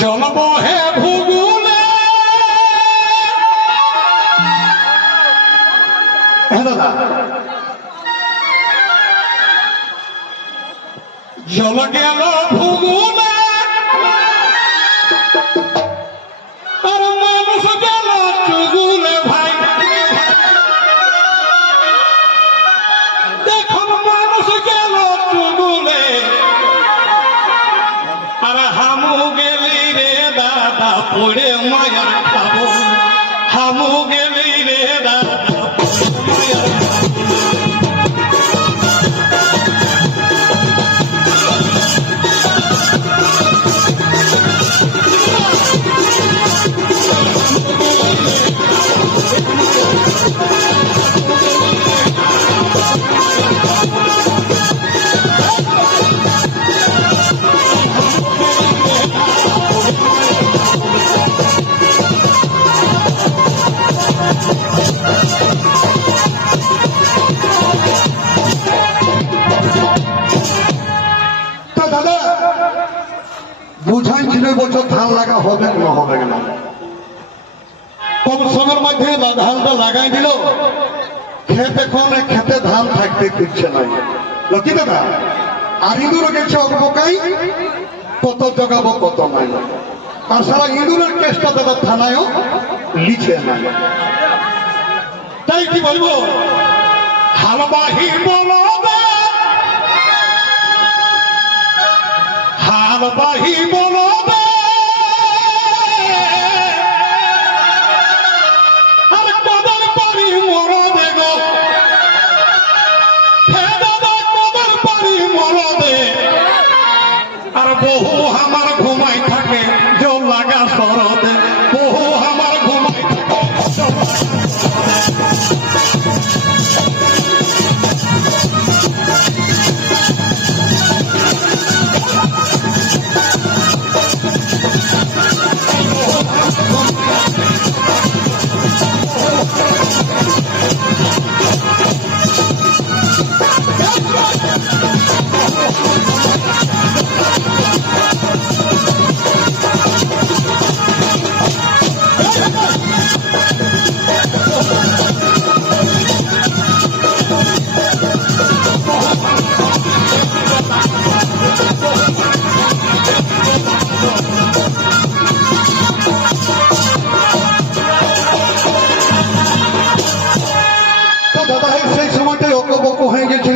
জলবহে ভূগুলে। হ্যাঁ জল গেল ভূগুলে। আর মানুষ গেল চুগুলে ভাই। দেখুন মানুষ গেল চুগুলে। আর হামু দাদা পড়ে মায়া খাব হামু গেলি রে দাদা বছর ধান লাগা হবে না হবে না। কম সময়ের মধ্যে ধানটা লাগাই দিল। খেতে এখন খেতে ধান থাকতে দিচ্ছে না। লক্ষ্মী দাদা আর ইঁদুর গেছে অল্পকাই কত জগাবো, কত নাই। আর সারা ইঁদুরের কেসটা দাদা থানায়ও লিখে নাই। তাই কি বলব? হালবাহি বলবে হালবাহি বলবে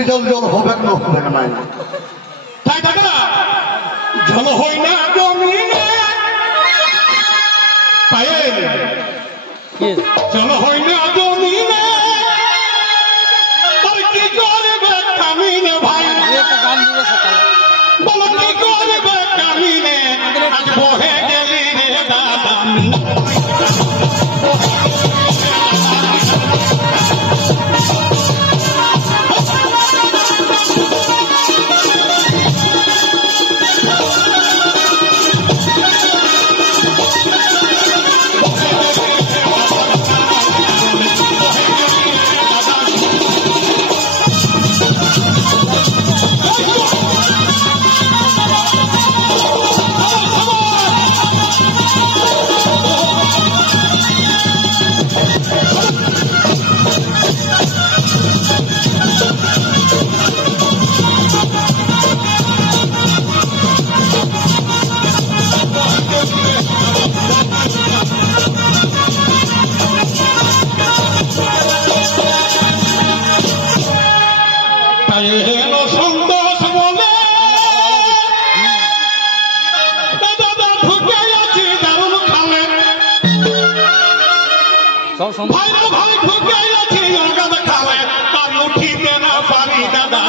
জল জল হবে না হবে না তাই দাদা জল হই না জমিনে পায়েল জল হই না জমিনে আর কি করবে কামিনে ভাই? গান দিবে সকালে। বল কি করবে কামিনে? আজ বহে গেলি রে দাদা ভাই ভাই ঢুকে আছি অগাধ খাবে তার উঠিতে না পারি দাদা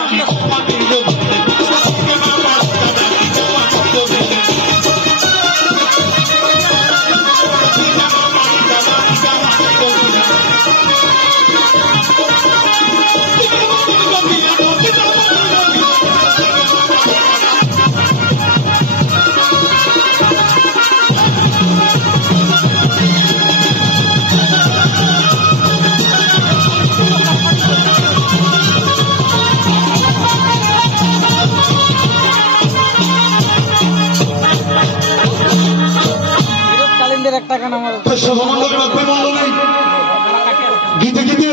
তো সভামণ্ডলী বাদ্য মণ্ডলী গীতে গীতে